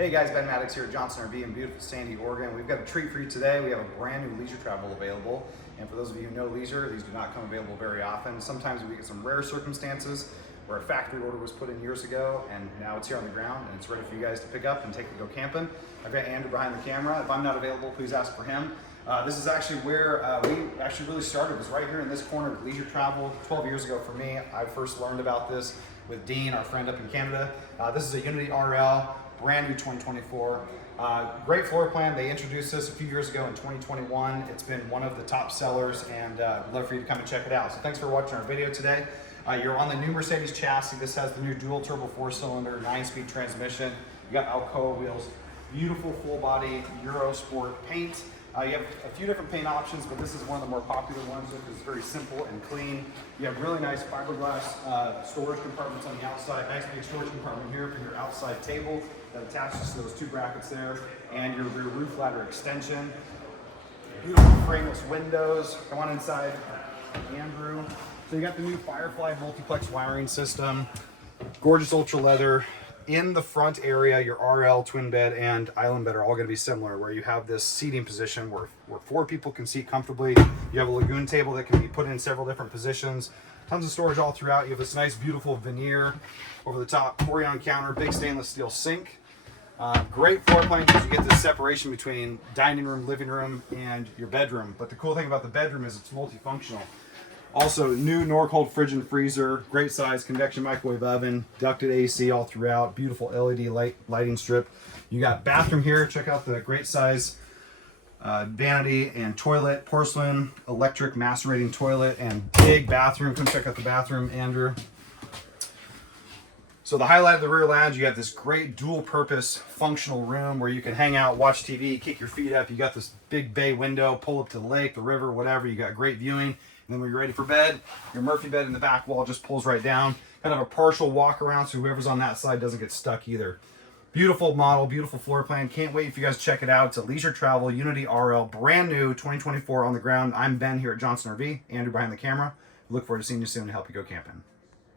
Hey guys, Ben Maddox here at Johnson RV in beautiful Sandy, Oregon. We've got a treat for you today. We have a brand new leisure travel available. And for those of you who know leisure, these do not come available very often. Sometimes we get some rare circumstances where a factory order was put in years ago and now it's here on the ground and it's ready for you guys to pick up and take to go camping. I've got Andrew behind the camera. If I'm not available, please ask for him. This is actually where we actually really started, was right here in this corner of leisure travel. 12 years ago for me, I first learned about this with Dean, our friend up in Canada. This is a U24RL. Brand new 2024. Great floor plan. They introduced this a few years ago in 2021. It's been one of the top sellers, and I'd love for you to come and check it out. So thanks for watching our video today. You're on the new Mercedes chassis. This has the new dual turbo 4-cylinder 9-speed transmission. You got Alcoa wheels, beautiful full body Euro Sport paint. You have a few different paint options, but this is one of the more popular ones because it's very simple and clean. You have really nice fiberglass storage compartments on the outside. Nice big storage compartment here for your outside table that attaches to those two brackets there, and your rear roof ladder extension. Beautiful frameless windows. Come on inside, Andrew. So you got the new Firefly multiplex wiring system. Gorgeous ultra leather. In the front area, your RL, twin bed, and island bed are all going to be similar, where you have this seating position where 4 people can seat comfortably. You have a lagoon table that can be put in several different positions. Tons of storage all throughout. You have this nice, beautiful veneer over the top, Corian counter, big stainless steel sink. Great floor plan because you get this separation between dining room, living room, and your bedroom. But the cool thing about the bedroom is it's multifunctional. Also, new Norcold fridge and freezer, great size convection microwave oven, ducted AC all throughout, beautiful LED lighting strip. You got bathroom here. Check out the great size vanity and toilet, porcelain, electric macerating toilet, and big bathroom. Come check out the bathroom, Andrew. So the highlight of the rear lounge, you have this great dual purpose functional room where you can hang out, watch TV, kick your feet up. You got this big bay window, pull up to the lake, the river, whatever. You got great viewing. And then when you're ready for bed, your Murphy bed in the back wall just pulls right down. Kind of a partial walk around so whoever's on that side doesn't get stuck either. Beautiful model, beautiful floor plan. Can't wait for you guys to check it out. It's a leisure travel U24RL, brand new 2024 on the ground. I'm Ben here at Johnson RV, Andrew behind the camera. Look forward to seeing you soon to help you go camping.